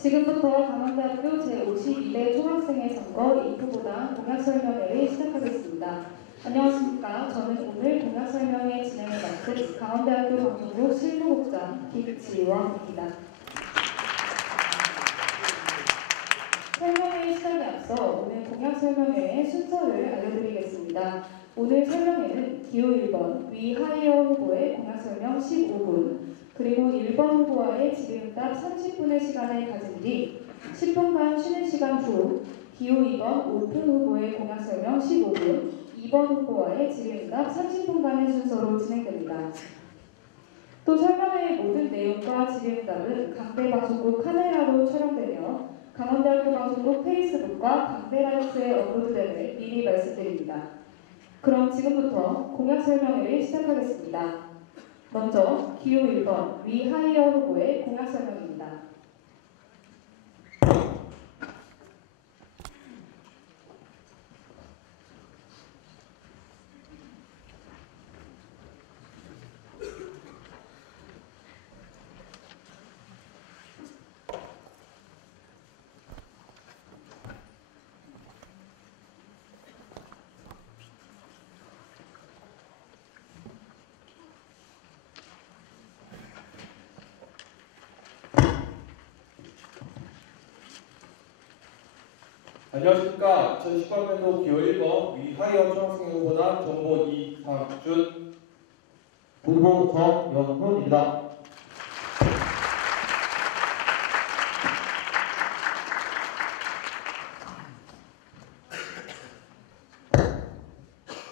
지금부터 강원대학교 제52대 총학생회 선거 이프보당 공약설명회를 시작하겠습니다. 안녕하십니까. 저는 오늘 공약설명회 진행을 맡은 강원대학교 방송국 실무국장 김지원입니다. 설명회 시작에 앞서 오늘 공약설명회의 순서를 알려드리겠습니다. 오늘 설명회는 기호 1번 위하이어 후보의 공약설명 15분, 그리고 1번 후보와의 질의응답 30분의 시간을 가진 뒤 10분간 쉬는 시간 후 기호 2번 오픈 후보의 공약설명 15분, 2번 후보와의 질의응답 30분간의 순서로 진행됩니다. 또 설명회의 모든 내용과 질의응답은 강대방송국 카메라로 촬영되며 강원대학교 방송국 페이스북과 강대라이트에 업로드됨을 미리 말씀드립니다. 그럼 지금부터 공약설명회를 시작하겠습니다. 먼저 기호 1번 위하이어 후보의 공약설명입니다. 안녕하십니까. 2018년도 기호 1번 위하이어 총학생 후보단 정보 이상준 후보 정영훈입니다.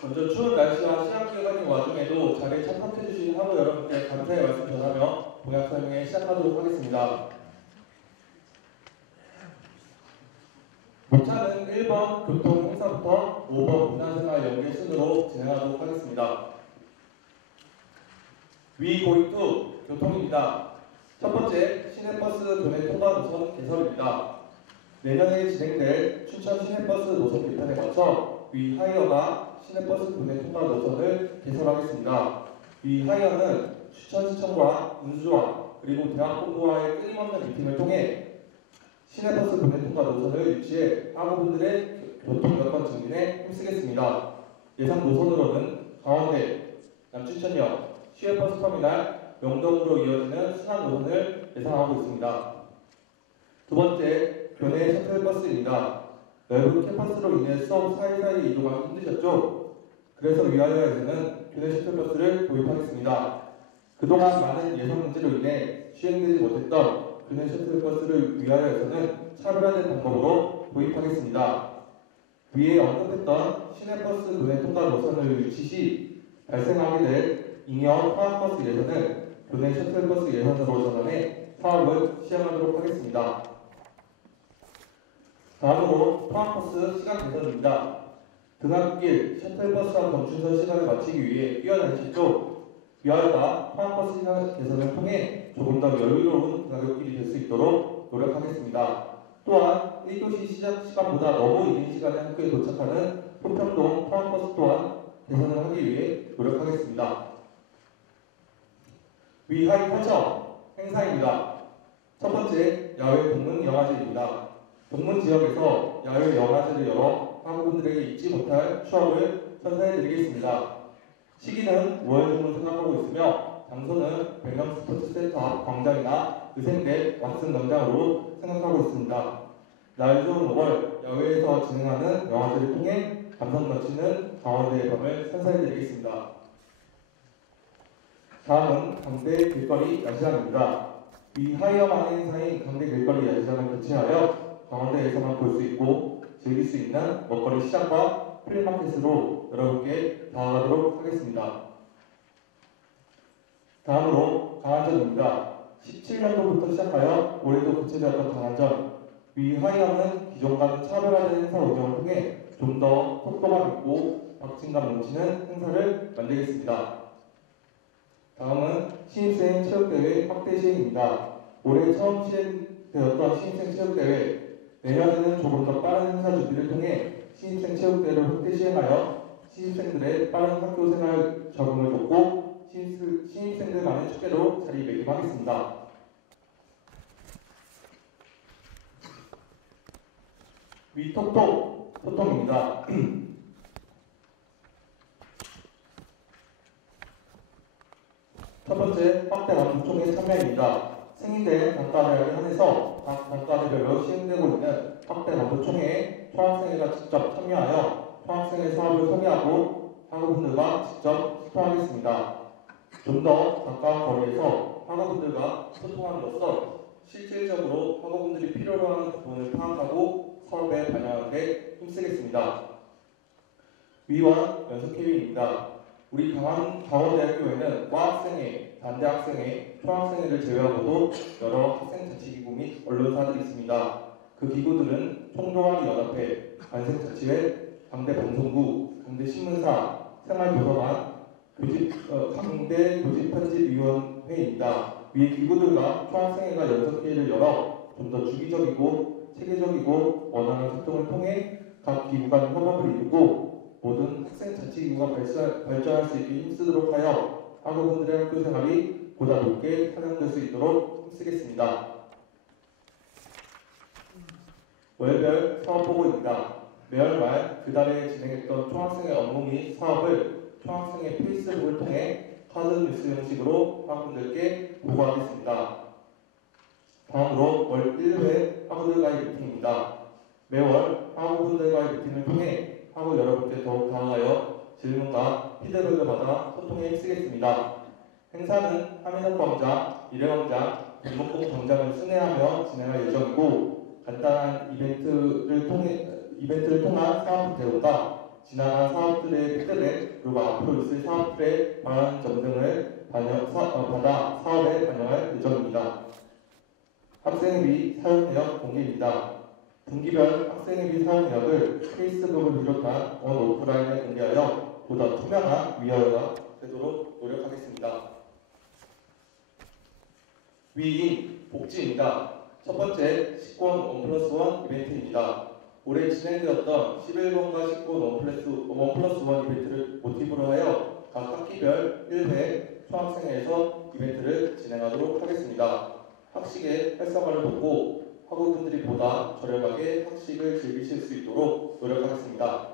먼저 추운 날씨와 시험 기간인 와중에도 자리에 참석해주신 학우 여러분께 감사의 말씀 전하며 공약 설명회 시작하도록 하겠습니다. 목차는 1번 교통 행사부터 5번 문화생활 연계 순으로 진행하도록 하겠습니다. 위 고잉 투 교통입니다. 첫 번째 시내버스 교내 통과 노선 개설입니다. 내년에 진행될 춘천 시내버스 노선 개편에 맞춰 위하이어가 시내버스 교내 통과 노선을 개설하겠습니다. 위하이어는 춘천시청과 운수와 그리고 대학본부와의 끊임없는 미팅을 통해 시내버스 교내 통과 노선을 유치해 학우분들의 교통 여건 증진에 힘쓰겠습니다. 예상 노선으로는 강원대, 남춘천역, 시외버스터미널, 명동으로 이어지는 순환 노선을 예상하고 있습니다. 두 번째, 교내 셔틀버스입니다. 넓은 캠퍼스로 인해 수업 사이사이 이동하기 힘드셨죠? 그래서 위하여에서는 교내 셔틀버스를 도입하겠습니다. 그동안 많은 예상 문제로 인해 시행되지 못했던 교내 셔틀버스를 위하여에서는 차별화된 방법으로 도입하겠습니다. 위에 언급했던 시내버스 교내 통과 노선을 유치 시 발생하게 될 잉여 통학버스 예선을 교내 셔틀버스 예선으로 전환해 사업을 시행하도록 하겠습니다. 다음으로 통학버스 시간 개선입니다. 등하굣길 셔틀버스와 경춘선 시간을 맞추기 위해 뛰어다니셨죠? 위하여가 통학버스 시간 개선을 통해 조금 더 여유로운 등하굣길이 될 수 있도록 노력하겠습니다. 또한 1교시 시작 시간보다 너무 이른 시간에 학교에 도착하는 소평동 통학버스 또한 개선을 하기 위해 노력하겠습니다. 위하이 컬처 행사입니다. 첫 번째, 야외 동문 영화제입니다. 동문 지역에서 야외 영화제를 열어 학우분들에게 잊지 못할 추억을 선사해드리겠습니다. 시기는 5월 중으로 생각하고 있으며 장소는 백령 스포츠센터 앞 광장이나 의생대 왁슨 광장으로 생각하고 있습니다. 날 좋은 5월 야외에서 진행하는 영화제를 통해 감성 넘치는 강원대의 밤을 선사해드리겠습니다. 다음은 강대 길거리 야시장입니다. 위하이어만의 행사인 강대 길거리 야시장을 개최하여 강원대에서만 볼 수 있고 즐길 수 있는 먹거리 시장과 플리마켓으로 여러분께 다가가도록 하겠습니다. 다음으로 강한전입니다. 17년도부터 시작하여 올해도 개최되었던 강한전. 위하이어는 기존과는 차별화된 행사 운영을 통해 좀 더 속도감 있고 박진감 넘치는 행사를 만들겠습니다. 다음은 신입생 체육대회 확대 시행입니다. 올해 처음 시행되었던 신입생 체육대회, 내년에는 조금 더 빠른 행사 준비를 통해 신입생 체육대회를 확대 시행하여 신입생들의 빠른 학교 생활 적응을 돕고 신입생들만의 축제로 자리매김하겠습니다. 위톡톡 소통입니다. 첫 번째, 확대 완충총회 참여입니다. 생인대 단과대학에 한해서 각 단과대별로 시행되고 있는 확대 완충총회에 총학생회가 직접 참여하여 총학생회 사업을 소개하고 학우분들과 직접 소통하겠습니다. 좀 더 가까운 거리에서 학우분들과 소통함으로써 실질적으로 학우분들이 필요로 하는 부분을 파악하고 사업에 반영하는 데 힘쓰겠습니다. 위원 연석회의입니다. 우리 강원대학교에는 과학생회, 단대학생회, 총학생회를 제외하고도 여러 학생자치기구 및 언론사들이 있습니다. 그 기구들은 총동아리연합회, 관생자치회, 강대방송부, 강대신문사, 생활도서관, 강대 교집편집위원회입니다. 위 기구들과 총학생회가 연석회의를 열어 좀 더 주기적이고 체계적이고 원활한 소통을 통해 각 기구 간 협업을 이루고 모든 학생자치기구가 발전할 수 있게 힘쓰도록 하여 학우분들의 학교 생활이 보다 높게 편향될 수 있도록 힘쓰겠습니다. 월별 사업보고입니다. 매월 말 그달에 진행했던 총학생회 업무 및 사업을 총학생회 페이스북을 통해 카드 뉴스 형식으로 학우분들께 보고하겠습니다. 다음으로 월 1회 학우들과의 미팅입니다. 매월 학우분들과의 미팅을 통해 학우 여러분께 더욱 다가가여 질문과 피드백을 받아 소통에 힘쓰겠습니다. 행사는 함인석 광장, 미래광장, 동목동 광장을 순회하며 진행할 예정이고 간단한 이벤트를 통한 사업 대우가 지난한 사업들의 피드백 그리고 앞으로 있을 사업들의 방안 점 등을 받아 사업에 반영할 예정입니다. 학생회비 사용 내역 공개입니다. 분기별 학생회비 사용 내역을 페이스북을 비롯한 오프라인에 공개하여 보다 투명한 위아래가 되도록 노력하겠습니다. 위인 복지입니다. 첫 번째 식권 1+1 이벤트입니다. 올해 진행되었던 11번과 식권 1+1 이벤트를 모티브로 하여 각 학기별 1회 총학생회에서 이벤트를 진행하도록 하겠습니다. 학식의 활성화를 돕고 학우분들이 보다 저렴하게 학식을 즐기실 수 있도록 노력하겠습니다.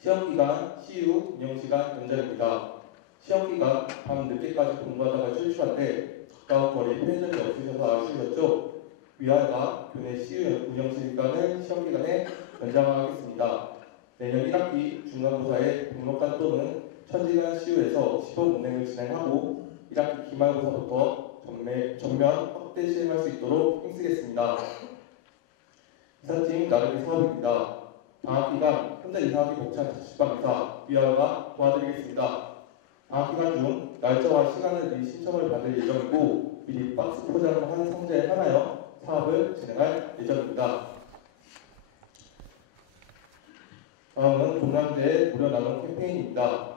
시험기간, 시유, 운영시간 연장입니다. 시험기간 밤 늦게까지 공부하다가 출출할 때 가까운 거리 편의점이 없으셔서 아쉬우셨죠? 위아래가 교내 시유 운영시간을 시험기간에 연장하겠습니다. 내년 1학기 중간고사의 등록관 또는 천지간 시유에서 시범 운행을 진행하고 1학기 기말고사부터 전면 확대 시행할 수 있도록 힘쓰겠습니다. 이사팀 나르기 사업입니다. 방학기간 현재 이사하기 벅찬 자취방에서 위아래가 도와드리겠습니다. 방학기간 중 날짜와 시간을 미리 신청을 받을 예정이고 미리 박스 포장한 상자에 하나여 사업을 진행할 예정입니다. 다음은 종량제 무료 나눔 캠페인입니다.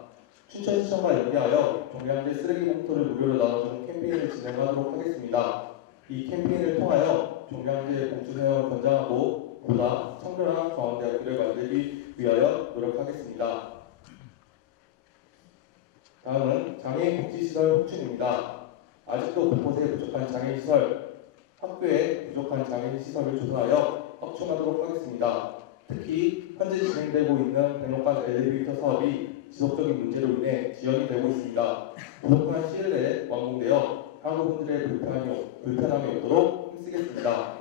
춘천시청과 연계하여 종량제 쓰레기 봉투를 무료로 나눠주는 캠페인을 진행하도록 하겠습니다. 이 캠페인을 통하여 종량제 봉투 사용을 권장하고 보다 청결한 강원대학교를 만들기 위하여 노력하겠습니다. 다음은 장애인 복지시설 확충입니다. 아직도 곳곳에 부족한 장애인시설, 학교에 부족한 장애인시설을 조사하여 확충하도록 하겠습니다. 특히 현재 진행되고 있는 백록관 엘리베이터 사업이 지속적인 문제로 인해 지연이 되고 있습니다. 부족한 시일 내에 완공되어 학우분들의 불편함이 없도록 힘쓰겠습니다.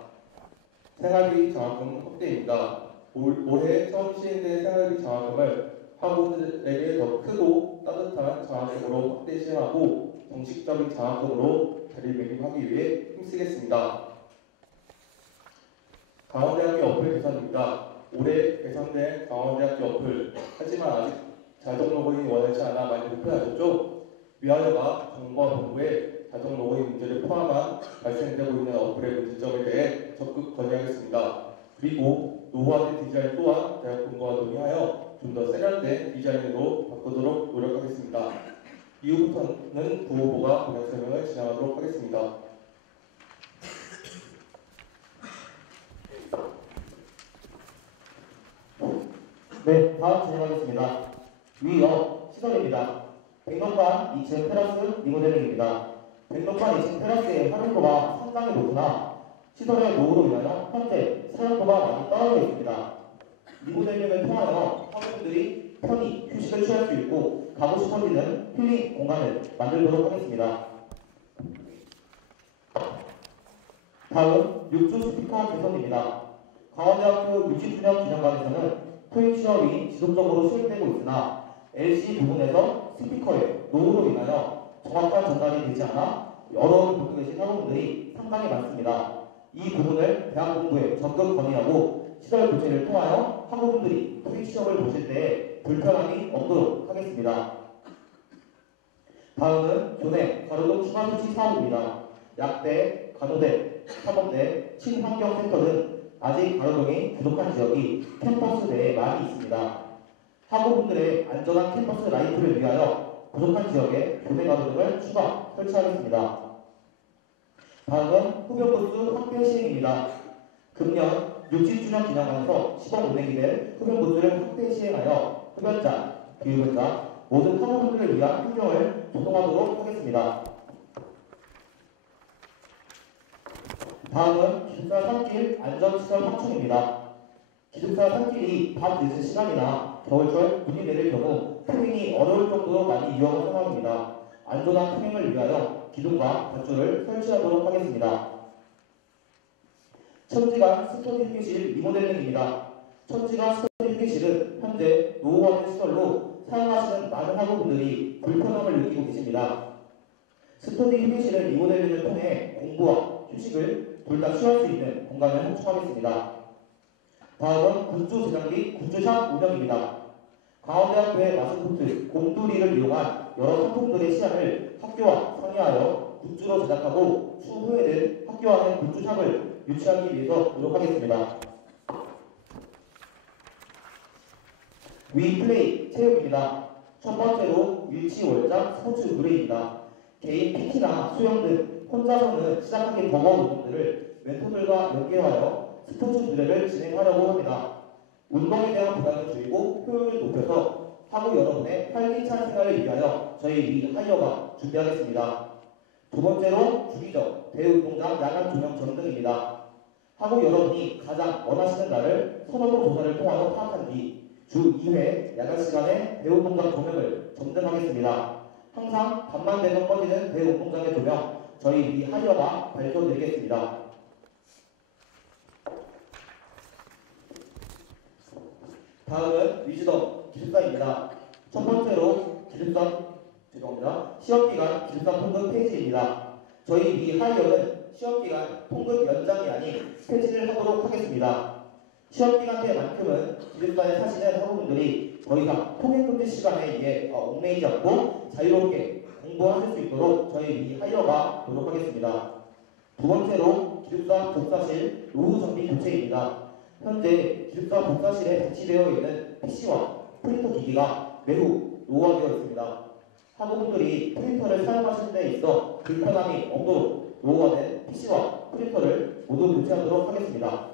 생활비 장학금 확대입니다. 올해 처음 시행된 생활비 장학금을 학우분들에게 더 크고 따뜻한 장학금으로 확대 시행하고 정식적인 장학금으로 자리매김하기 위해 힘쓰겠습니다. 강원대학교 어플 개선입니다. 올해 개선된 강원대학교 어플, 하지만 아직 자동 로그인이 원활치 않아 많이 불편하셨죠? 위아래가 정보화 본부에 자동 로그인 문제를 포함한 발생되고 있는 어플의 문제점에 대해 적극 건의하겠습니다. 그리고 노후화된 디자인 또한 대학본부와 논의하여 좀 더 세련된 디자인으로 바꾸도록 노력하겠습니다. 이후부터는 부후보가 공약 설명을 진행하도록 하겠습니다. 네, 다음 진행하겠습니다. 위업 시설입니다. 백록관 2층 테라스 리모델링입니다. 백록관 2층 테라스의 활용도가 상당히 높으나 시설의 노후로 인하여 현재 사용도가 많이 떨어져 있습니다. 리모델링을 통하여 학우분들이 편히 휴식을 취할 수 있고 가고 싶어지는 힐링 공간을 만들도록 하겠습니다. 다음 6주 스피커 개선입니다. 강원대학교 60주년 기념관에서는 토익 시험이 지속적으로 시행되고 있으나 LC 부분에서 스피커의 노후로 인하여 정확한 전달이 되지 않아 어려움을 겪고 계신 학우분들이 상당히 많습니다. 이 부분을 대학 공부에 적극 건의하고 시설 교체를 통하여 학우분들이 토익 시험을 보실 때 불편함이 없도록 하겠습니다. 다음은 교내 가로등 추가 설치 사업입니다. 약대, 간호대, 사범대, 친환경센터 등 아직 가로등이 부족한 지역이 캠퍼스 내에 많이 있습니다. 학우분들의 안전한 캠퍼스 라이프를 위하여 부족한 지역에 교내 가로등을 추가 설치하겠습니다. 다음은 흡연부스 확대 시행입니다. 금년 60주년 기념관에서 시범 운행이 될 흡연부스를 확대 시행하여 흡연자, 비흡연자, 모든 학우분들을 위한 환경을 조성하도록 하겠습니다. 다음은 기숙사 산길 안전시설 확충입니다. 기숙사 산길이 밤 늦은 시간이나 겨울철 눈이 내릴 경우 통행이 어려울 정도로 많이 위험한 상황입니다. 안전한 통행을 위하여 기둥과 밧줄을 설치하도록 하겠습니다. 천지간 스터디 휴게실 리모델링입니다. 천지간 스터디 휴게실은 현재 노후화된 시설로 사용하시는 많은 학우분들이 불편함을 느끼고 계십니다. 스터디 휴게실은 리모델링을 통해 공부와 휴식을 둘 다 취할 수 있는 공간을 확충하겠습니다. 다음은 굿즈 제작 및 굿즈샵 운영입니다. 강원대학교의 마스코트 곰돌이를 이용한 여러 상품들의 시안을 학교와 상의하여 굿즈로 제작하고 추후에는 학교 안에 굿즈샵을 유치하기 위해서 노력하겠습니다. 위플레이 체육입니다. 첫 번째로 일치월장 스포츠 룰입니다. 개인 PT나 수영 등 혼자서는 시작하기 버거운 운동들을 멘토들과 연계하여 스포츠 듀레를 진행하려고 합니다. 운동에 대한 부담을 줄이고 효율을 높여서 학우 여러분의 활기찬 생활을 위하여 저희 위 하이어가 준비하겠습니다. 두 번째로 주기적 대운동장 야간 조명 점등입니다. 학우 여러분이 가장 원하시는 날을 선호도 조사를 통하여 파악한 뒤 주 2회 야간 시간에 대운동장 조명을 점등하겠습니다. 항상 밤만 되면 꺼지는 대운동장의 조명 저희 위 하이어가 밝혀드리겠습니다. 다음은 위즈덤 기숙사입니다. 첫 번째로 시험기간 기숙사 통급 폐지입니다. 저희 위 하이어는 시험기간 통급 연장이 아닌 폐지를 하도록 하겠습니다. 시험기간 때만큼은 기숙사에 사시는 학우분들이 더 이상 통행금지 시간에 얽매이지 않고 자유롭게 공부하실 수 있도록 저희 위 하이어가 노력하겠습니다. 두 번째로 기숙사 복사실 노후 정비 교체입니다. 현재 기숙사 복사실에 배치되어 있는 PC와 프린터 기기가 매우 노후화되어 있습니다. 학우분들이 프린터를 사용하시는 데 있어 불편함이 없도록 노후화된 PC와 프린터를 모두 교체하도록 하겠습니다.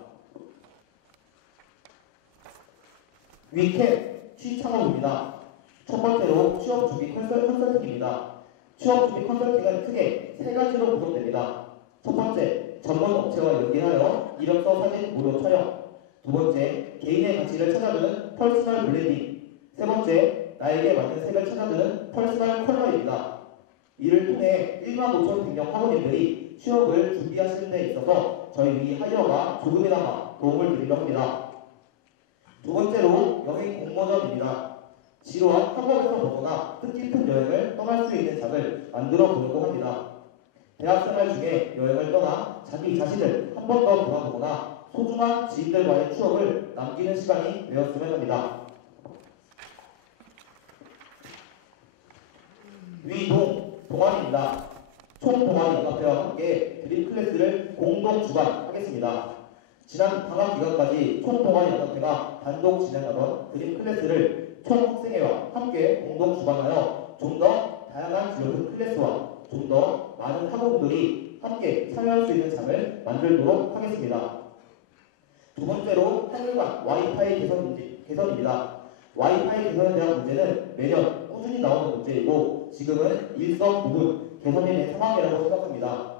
위캠 취창업입니다. 첫 번째로 취업 준비 컨설팅입니다. 취업 준비 컨설팅은 크게 세 가지로 구성됩니다. 첫 번째, 전문 업체와 연계하여 이력서 사진 무료 촬영. 두 번째, 개인의 가치를 찾아주는 퍼스널 블렌딩. 세 번째, 나에게 맞는 색을 찾아주는 퍼스널 컬러입니다. 이를 통해 15,100명 학우님들이 취업을 준비하시는 데 있어서 저희 위 하이어가 조금이나마 도움을 드리려 합니다. 두 번째로 여행 공모전입니다. 지루한 학업에서 벗어나 뜻깊은 여행을 떠날 수 있는 장을 만들어 보려고 합니다. 대학생활 중에 여행을 떠나 자기 자신을 한 번 더 돌아보거나 소중한 지인들과의 추억을 남기는 시간이 되었으면 합니다. 위동 동아리입니다. 총 동아리 연합회와 함께 드림 클래스를 공동 주관하겠습니다. 지난 방학 기간까지 총 동아리 연합회가 단독 진행하던 드림 클래스를 총 학생회와 함께 공동 주관하여 좀 더 다양한 지역 클래스와 좀 더 많은 학우분들이 함께 참여할 수 있는 장을 만들도록 하겠습니다. 두 번째로 학교 간 와이파이 개선입니다. 와이파이 개선에 대한 문제는 매년 꾸준히 나오는 문제이고 지금은 일석부분 개선이 된 상황이라고 생각합니다.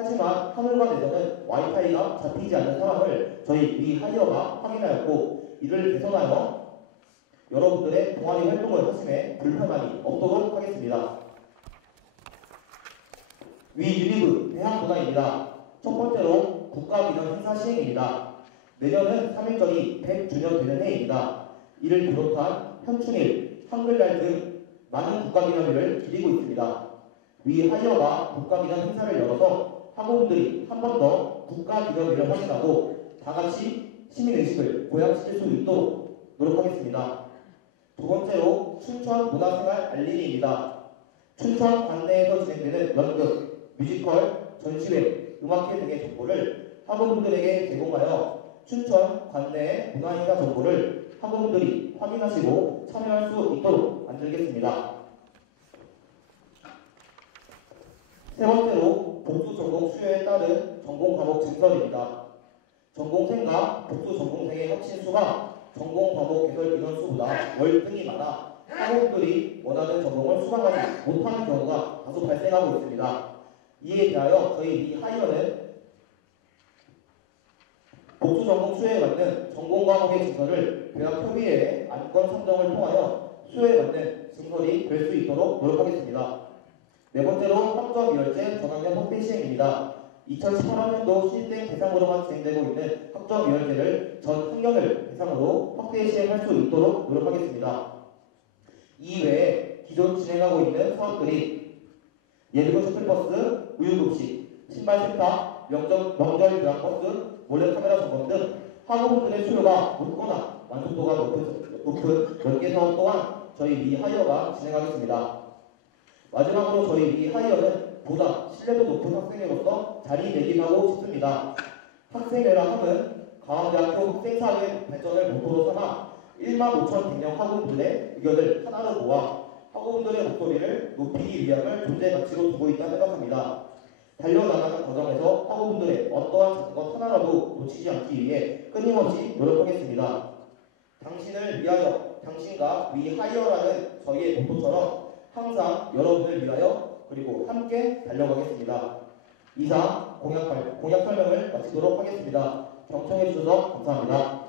하지만 하물관에서는 와이파이가 잡히지 않는 상황을 저희 위하이어가 확인하였고 이를 개선하여 여러분들의 동아리 활동을 하심에 불편함이 없도록 하겠습니다. 위유니브 대학문화입니다. 첫 번째로 국가기념 행사 시행입니다. 내년은 3.1절이 100주년 되는 해입니다. 이를 비롯한 현충일, 한글날 등 많은 국가기념일을 기리고 있습니다. 위하이어가 국가기념 행사를 열어서 학우분들이 한 번 더 국가기념일을 확인하고 다같이 시민의식을 고양시킬 수 있도록 노력하겠습니다. 두 번째로 춘천 문화생활 알림이입니다. 춘천 관내에서 진행되는 연극, 뮤지컬, 전시회, 음악회 등의 정보를 학우분들에게 제공하여 춘천 관내의 문화행사 정보를 학우분들이 확인하시고 참여할 수 있도록 만들겠습니다. 세 번째로 복수 전공 수요에 따른 전공 과목 증설입니다. 전공생과 복수 전공생의 합친 수가 전공 과목 개설 인원수보다 월등히 많아 학우분들이 원하는 전공을 수강하지 못하는 경우가 다소 발생하고 있습니다. 이에 대하여 저희 위하이어는 복수 전공 수요에 맞는 전공 과목의 증설을 대학협의회의 안건 선정을 통하여 수요에 맞는 증설이 될 수 있도록 노력하겠습니다. 네 번째로 학점이월제 전학년 확대 시행입니다. 2018학년도 신입생 대상으로만 진행되고 있는 학점이월제를 전 학년을 대상으로 확대 시행할 수 있도록 노력하겠습니다. 이외에 기존 진행하고 있는 사업들이 예비군 셔틀버스, 우유급식, 신발 세탁, 명절 교환버스, 몰래카메라 점검 등 학우분들의 수요가 높거나 만족도가 높은 몇 개 사업 또한 저희 위하이어가 진행하겠습니다. 마지막으로 저희 위하이어는 보다 신뢰도 높은 학생으로서 자리매김하고 싶습니다. 학생회라 함은 강원대학교 학생사회 발전을 목표로 삼아 15,100명 학우분들의 의견을 하나로 모아 학우분들의 목소리를 높이기 위함을 존재 가치로 두고 있다 생각합니다. 달려나가는 과정에서 학우분들의 어떠한 것 하나라도 놓치지 않기 위해 끊임없이 노력하겠습니다. 당신을 위하여, 당신과 위하이어라는 저희의 모토처럼 항상 여러분을 위하여 그리고 함께 달려가겠습니다. 이상 공약 설명을 마치도록 하겠습니다. 경청해 주셔서 감사합니다.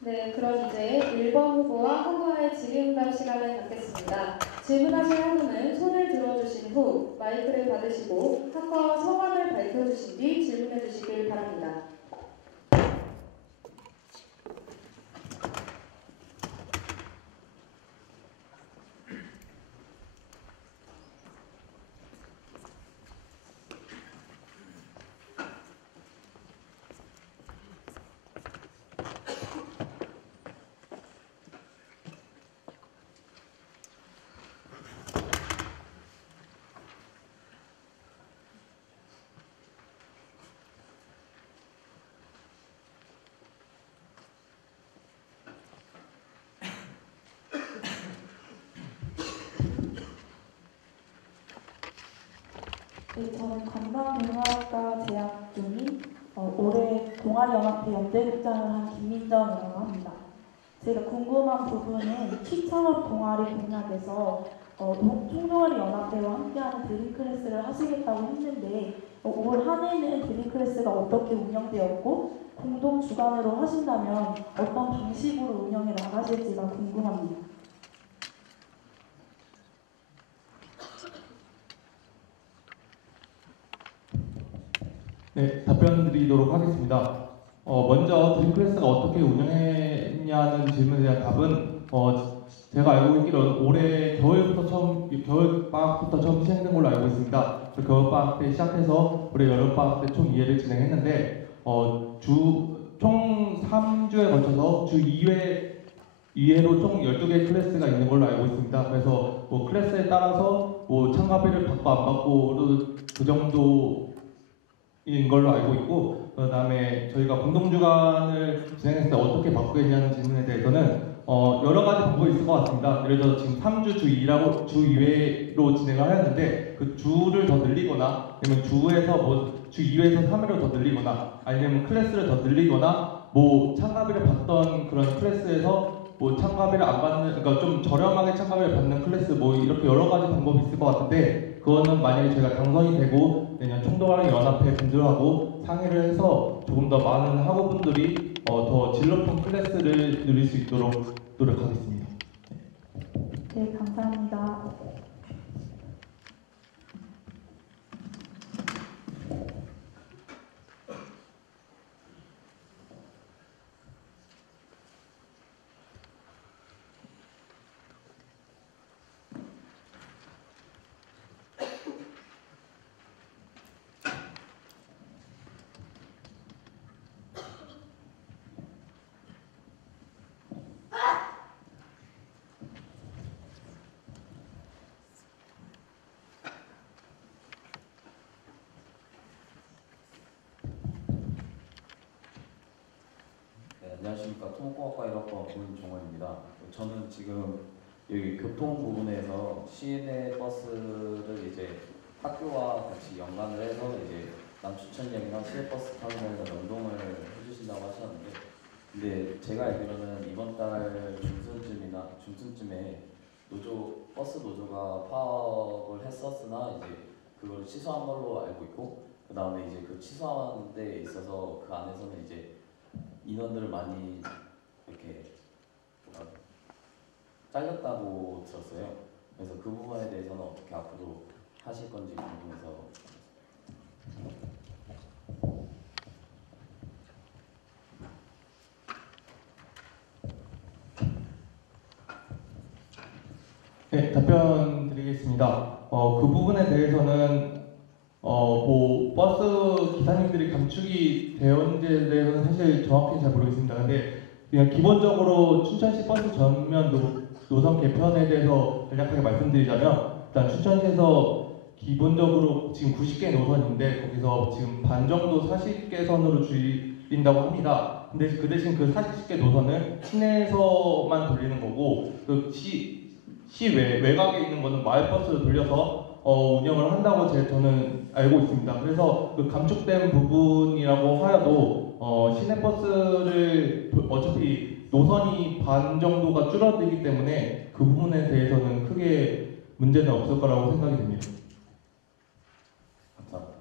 네, 그럼 이제 1번 후보와 학우와의 질의응답 시간을 갖겠습니다. 질문하실 학우는 손을 들어주신 후 마이크를 받으시고 학과와 성함을 밝혀주신 뒤 질문해 주시길 바랍니다. 네, 저는 관광문화학과 재학 중인 올해 동아리연합회 연대국장을 한 김민정이라고 합니다. 제가 궁금한 부분은 취창업 동아리 공약에서 총동아리 연합회와 함께하는 드림 클래스를 하시겠다고 했는데 올 한 해는 드림 클래스가 어떻게 운영되었고 공동 주관으로 하신다면 어떤 방식으로 운영해 나가실지가 궁금합니다. 네, 답변 드리도록 하겠습니다. 먼저 드림 클래스가 어떻게 운영했냐는 질문에 대한 답은 제가 알고 있기로는 올해 겨울방학부터 처음 시행된 걸로 알고 있습니다. 겨울방학 때 시작해서 올해 여름방학 때 총 2회를 진행했는데 총 3주에 걸쳐서 주 2회로 총 12개의 클래스가 있는 걸로 알고 있습니다. 그래서 클래스에 따라서 참가비를 받고 안 받고 그 정도인 걸로 알고 있고 그다음에 저희가 공동주간을 진행했을 때 어떻게 바꾸겠냐는 질문에 대해서는 여러 가지 방법이 있을 것 같습니다. 예를 들어 지금 3주 주 2라고 주 2회로 진행을 하였는데 그 주를 더 늘리거나 아니면 주에서 주 2회에서 3회로 더 늘리거나 아니면 클래스를 더 늘리거나 참가비를 받던 그런 클래스에서 참가비를 안 받는, 그러니까 좀 저렴하게 참가비를 받는 클래스 이렇게 여러 가지 방법이 있을 것 같은데, 그거는 만약에 저희가 당선이 되고 내년 총동아리연합회 분들하고 상의를 해서 조금 더 많은 학우분들이 더 질 높은 클래스를 누릴 수 있도록 노력하겠습니다. 네, 감사합니다. 네, 안녕하십니까. 토목공학과 1학번 고인종원입니다. 저는 지금 여기 교통 부분에서 시내 버스를 이제 학교와 같이 연관을 해서 이제 남춘천역이랑 시내버스 터미널에서 연동을 해주신다고 하셨는데, 근데 제가 알기로는 이번 달 중순쯤에 버스 노조가 파업을 했었으나 이제 그걸 취소한 걸로 알고 있고, 그 다음에 이제 그 취소하는 데 있어서 그 안에서는 이제 인원들을 많이 이렇게 잘렸다고 들었어요. 그래서 그 부분에 대해서는 어떻게 앞으로 하실 건지 궁금해서. 네, 답변 드리겠습니다. 그 부분에 대해서는 버스 기사님들이 감축이 되었는지에 대해서는 사실 정확히 잘 모르겠습니다. 근데 그냥 기본적으로 춘천시 버스 전면 노선 개편에 대해서 간략하게 말씀드리자면, 일단 춘천시에서 기본적으로 지금 90개 노선인데 거기서 지금 반 정도 40개선으로 줄인다고 합니다. 근데 그 대신 그 40개 노선을 시내에서만 돌리는 거고, 그 외곽에 있는 거는 마을버스를 돌려서 운영을 한다고 저는 알고 있습니다. 그래서 그 감축된 부분이라고 하여도 시내버스를 어차피 노선이 반 정도가 줄어들기 때문에 그 부분에 대해서는 크게 문제는 없을 거라고 생각이 됩니다. 감사합니다.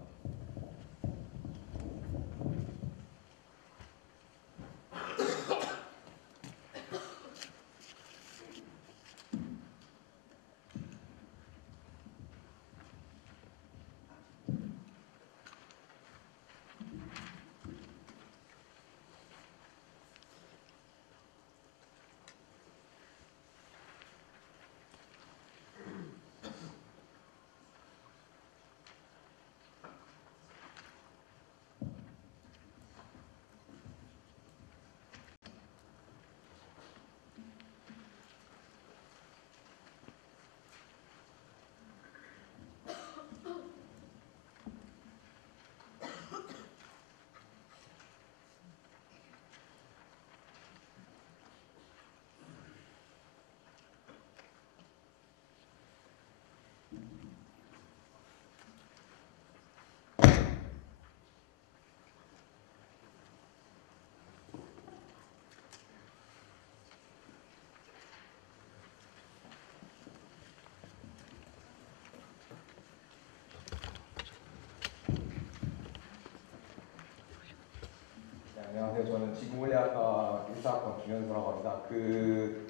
네, 안녕하세요. 저는 지구물리학과 1사학번 김현수라고 합니다. 그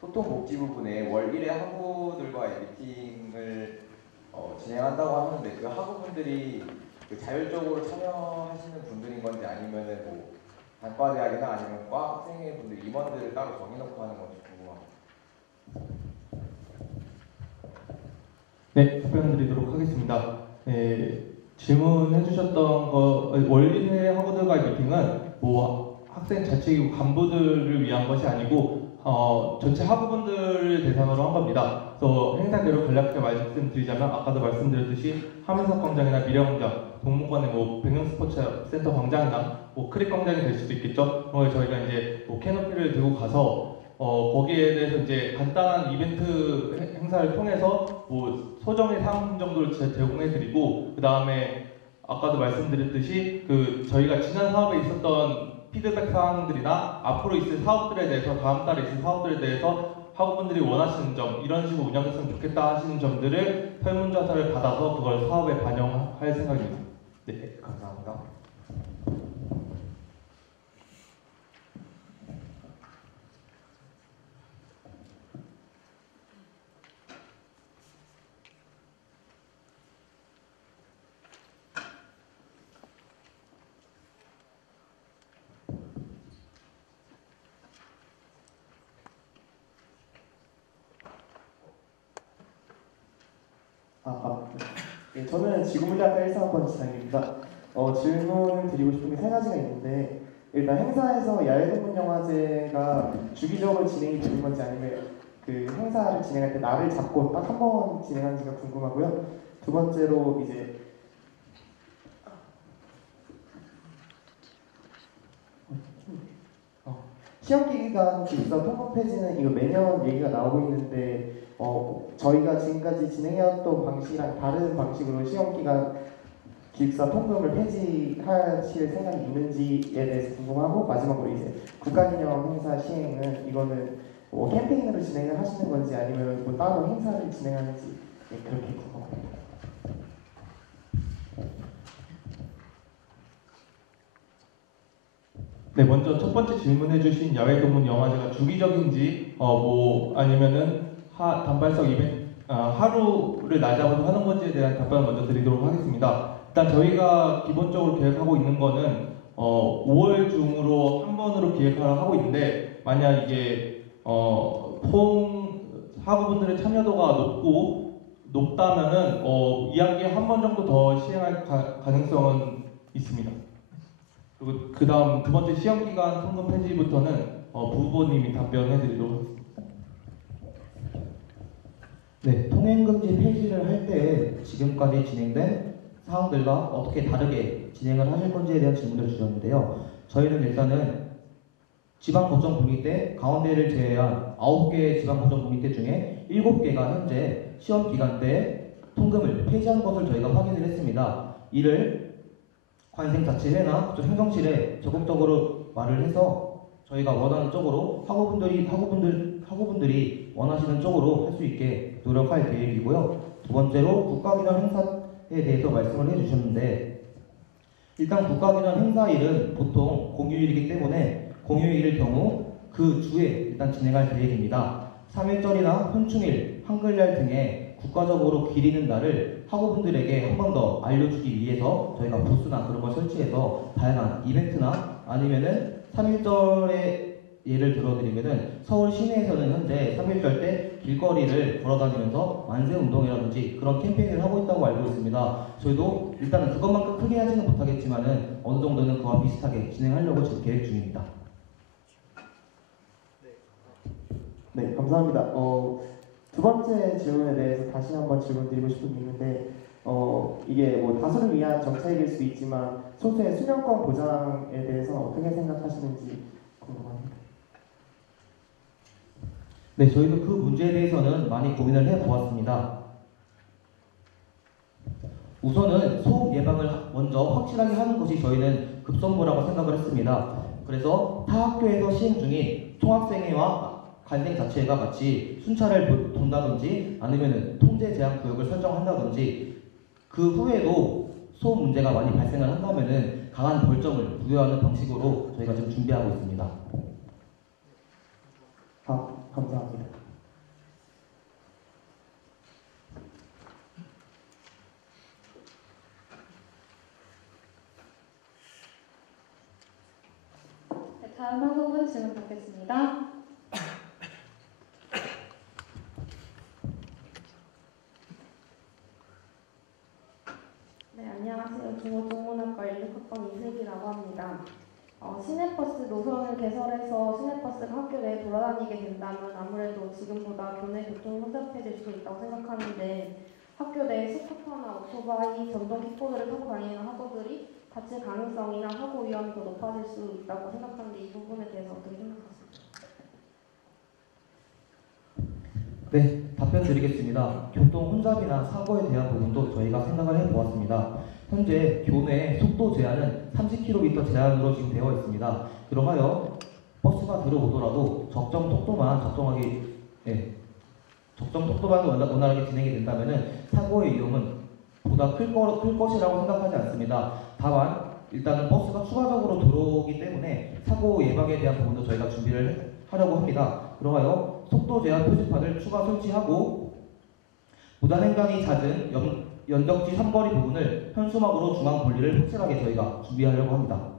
소통복지 부분에 월 1회 학우들과의 미팅을 진행한다고 하는데, 그 학우분들이 그 자율적으로 참여하시는 분들인 건지 아니면은 단과대학이나 아니면 과 학생회 분들 임원들을 따로 정해놓고 하는 건지 궁금합니다. 네, 답변 드리도록 하겠습니다. 질문해 주셨던 거, 원리회 학우들과의 미팅은 학생 자치기구 간부들을 위한 것이 아니고 전체 학우분들을 대상으로 한 겁니다. 그래서 행사 계획을 간략하게 말씀드리자면 아까도 말씀드렸듯이 하민석 광장이나 미래광장, 동문관의 백령스포츠센터 광장이나 크릭 광장이 될 수도 있겠죠. 그걸 저희가 이제 캐노피를 들고 가서 거기에 대해서 이제 간단한 이벤트 행사를 통해서 소정의 상품 정도를 제공해드리고 그 다음에 아까도 말씀드렸듯이 저희가 지난 사업에 있었던 피드백 사항들이나 앞으로 있을 사업들에 대해서 다음 달에 있을 사업들에 대해서 학우분들이 원하시는 점 이런 식으로 운영됐으면 좋겠다 하시는 점들을 설문조사를 받아서 그걸 사업에 반영할 생각입니다. 네, 감사합니다. 네, 저는 지구물리학과 1사학번 지상입니다. 질문을 드리고 싶은 게 세 가지가 있는데 일단 행사에서 야외동문영화제가 주기적으로 진행이 되는 건지 아니면 그 행사를 진행할 때 날을 잡고 딱 한 번 진행하는지가 궁금하고요. 두 번째로 이제 시험 기간 기숙사 통금 폐지는 이거 매년 얘기가 나오고 있는데 저희가 지금까지 진행해왔던 방식이랑 다른 방식으로 시험 기간 기숙사 통금을 폐지하실 생각이 있는지에 대해서 궁금하고 마지막으로 이제 국가기념 행사 시행은 이거는 캠페인으로 진행을 하시는 건지 아니면 따로 행사를 진행하는지 그렇게 궁금합니다. 네, 먼저 첫 번째 질문해주신 야외동문 영화제가 주기적인지 아니면은 단발성 이벤트 하루를 날 잡아서 하는 건지에 대한 답변을 먼저 드리도록 하겠습니다. 일단 저희가 기본적으로 계획하고 있는 거는 5월 중으로 한 번으로 기획을 하고 있는데 만약 이게 학우분들의 참여도가 높다면은 2학기에 한 번 정도 더 시행할 가능성은 있습니다. 그리고 그 다음 두 번째 시험기간 통금 폐지부터는 부부님이 답변해드리도록 하겠습니다. 네, 통행금지 폐지를 할 때 지금까지 진행된 사항들과 어떻게 다르게 진행을 하실 건지에 대한 질문을 주셨는데요. 저희는 일단은 지방거점국립대 강원대를 제외한 9개의 지방거점국립대 중에 7개가 현재 시험기간 때 통금을 폐지한 것을 저희가 확인을 했습니다. 이를 관생자치회나 그쪽 행정실에 적극적으로 말을 해서 저희가 원하는 쪽으로 학우분들이 원하시는 쪽으로 할 수 있게 노력할 계획이고요. 두 번째로 국가기념 행사에 대해서 말씀을 해주셨는데 일단 국가기념 행사일은 보통 공휴일이기 때문에 공휴일일 경우 그 주에 일단 진행할 계획입니다. 3.1절이나 현충일, 한글날 등의 국가적으로 기리는 날을 학우분들에게 한 번 더 알려주기 위해서 저희가 부스나 그런 걸 설치해서 다양한 이벤트나 아니면은 3.1절에 예를 들어드리면은 서울 시내에서는 현재 3.1절 때 길거리를 걸어다니면서 만세운동이라든지 그런 캠페인을 하고 있다고 알고 있습니다. 저희도 일단은 그것만큼 크게 하지는 못하겠지만은 어느 정도는 그와 비슷하게 진행하려고 지금 계획 중입니다. 네, 감사합니다. 두 번째 질문에 대해서 다시 한번 질문드리고 싶은 게 있는데 이게 다수를 위한 정책일 수도 있지만 소수의 수령권 보장에 대해서 어떻게 생각하시는지 궁금합니다. 네, 저희도 그 문제에 대해서는 많이 고민을 해보았습니다. 우선은 소음 예방을 먼저 확실하게 하는 것이 저희는 급선무라고 생각을 했습니다. 그래서 타 학교에서 시행 중인 총학생회와 관생자치회가 같이 순찰을 돈다든지 아니면 통제 제한 구역을 설정한다든지 그 후에도 소음 문제가 많이 발생을 한다면 강한 벌점을 부여하는 방식으로 저희가 지금 준비하고 있습니다. 감사합니다. 네, 다음 학우분 질문 받겠습니다. 네, 안녕하세요. 중고동문학과 16학번 이슬기라고 합니다. 시내버스 노선을 개설해서 시내버스가 학교 내에 돌아다니게 된다면 아무래도 지금보다 교내 교통이 혼잡해질 수 있다고 생각하는데 학교 내에 스쿠터나 오토바이, 전동 킥보드를 타고 다니는 학우들이 다칠 가능성이나 사고 위험이 더 높아질 수 있다고 생각하는데 이 부분에 대해서 어떻게 생각하세요? 네, 답변 드리겠습니다. 교통 혼잡이나 사고에 대한 부분도 저희가 생각을 해보았습니다. 현재 교내 속도 제한은 30km 제한으로 지금 되어 있습니다. 그러하여 버스가 들어오더라도 적정 속도만 원활하게 진행이 된다면 사고의 위험은 보다 클 것이라고 생각하지 않습니다. 다만 일단은 버스가 추가적으로 들어오기 때문에 사고 예방에 대한 부분도 저희가 준비를 하려고 합니다. 그러하여 속도 제한 표지판을 추가 설치하고 무단횡단이 잦은 연적지 삼거리 부분을 현수막으로 중앙 분리를 확실하게 저희가 준비하려고 합니다.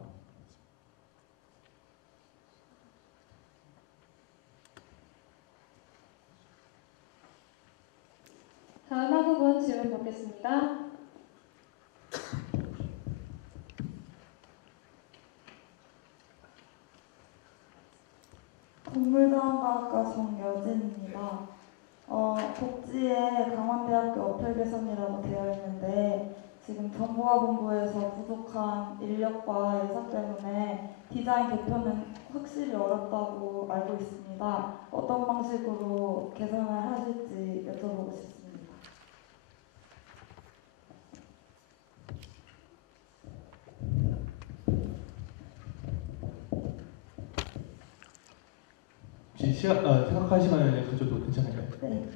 다음 학우분 질문 받겠습니다. 동물자원과학과 정여진입니다. 복지에 강원대학교 어플 개선이라고 되어 있는데 지금 정보화본부에서 부족한 인력과 예산 때문에 디자인 개편은 확실히 어렵다고 알고 있습니다. 어떤 방식으로 개선을 하실지 여쭤보고 싶습니다. 혹시 생각할 시간을 가져도 괜찮을까요? 네.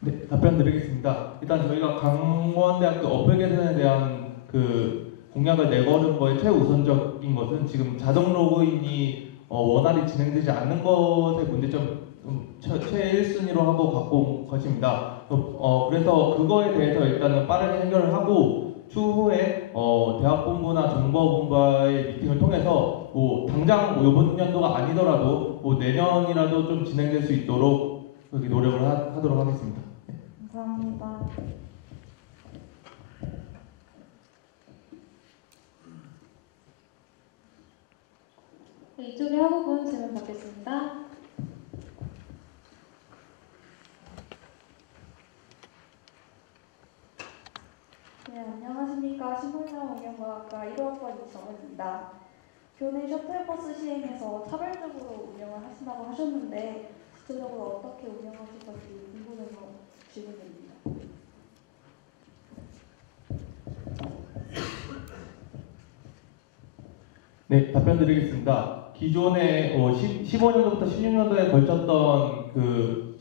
네, 답변 드리겠습니다. 일단 저희가 강원대학교 어플 개선에 대한 그 공약을 내걸은 거에 최우선적인 것은 지금 자동 로그인이 원활히 진행되지 않는 것의 문제점 최1순위로 하고 갖고 온 것입니다. 그래서 그거에 대해서 일단은 빠르게 해결을 하고 추후에 대학본부나 정보본부와의 미팅을 통해서 당장 이번 연도가 아니더라도 내년이라도 좀 진행될 수 있도록 그렇게 노력을 하도록 하겠습니다. 감사합니다. 네, 이쪽에 학우분 질문 받겠습니다. 네, 안녕하십니까. 신문영 운영과학과 1호학번 이정은입니다. 교내 셔틀버스 시행에서 차별적으로 운영을 하신다고 하셨는데 구체적으로 어떻게 운영하실 건지 궁금해서 질문드립니다. 네, 답변 드리겠습니다. 기존에 15년도부터 16년도에 걸쳤던 그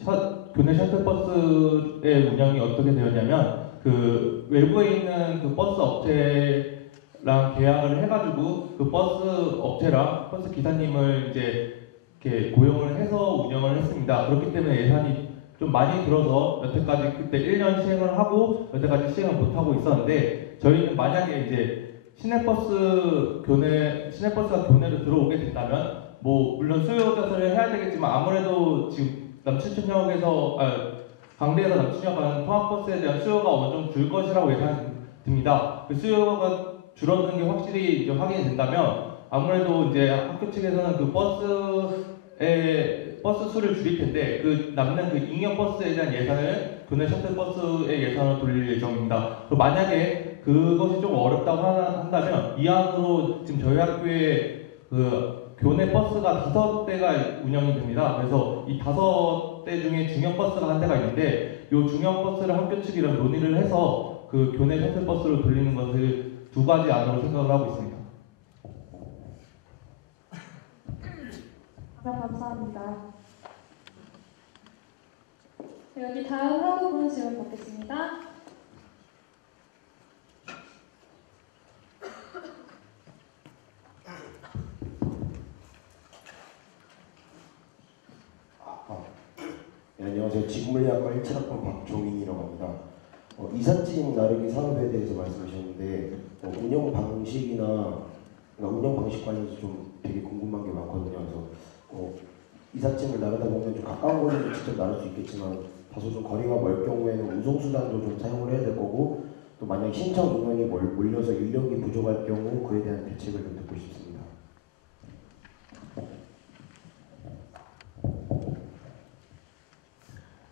교내 셔틀버스의 운영이 어떻게 되었냐면 그 외부에 있는 그 버스 업체랑 계약을 해가지고 그 버스 업체랑 버스 기사님을 이제 이렇게 고용을 해서 운영을 했습니다. 그렇기 때문에 예산이 좀 많이 들어서 여태까지 그때 1년 시행을 하고 여태까지 시행을 못 하고 있었는데 저희는 만약에 이제 시내버스가 교내로 들어오게 된다면 물론 수요 조사를 해야 되겠지만 아무래도 지금 남춘천역에서 강대에서 남춘천 가는 통학버스에 대한 수요가 어느 정도 줄 것이라고 예상됩니다. 그 수요가 줄어드는 게 확실히 이제 확인이 된다면 아무래도 이제 학교 측에서는 그 버스 수를 줄일 텐데 그 남는 그 잉여 버스에 대한 예산을 교내 셔틀버스의 예산으로 돌릴 예정입니다. 만약에 그것이 좀 어렵다고 한다면 이 안으로 지금 저희 학교에 그 교내 버스가 5대가 운영이 됩니다. 그래서 이 5대 중에 중형 버스가 한 대가 있는데 이 중형 버스를 학교 측이랑 논의를 해서 그 교내 셔틀버스로 돌리는 것을 2가지 안으로 생각을 하고 있습니다. 네, 감사합니다. 네, 여기 다음 학우분 질문 받겠습니다. 네, 안녕하세요. 지구물리학과 17학번 박종인이라고 합니다. 이삿짐 나르기 산업에 대해서 말씀하셨는데 운영 방식이나 그러니까 운영 방식 관련해서 좀 되게 궁금한 게 많거든요. 그래서 이삿짐을 나르다 보면 좀 가까운 거리는 직접 나를 수 있겠지만 다소 좀 거리가 멀 경우에는 운송수단도 좀 사용을 해야 될 거고 또 만약 신청 인원이 몰려서 인력이 부족할 경우 그에 대한 대책을 좀 듣고 싶습니다.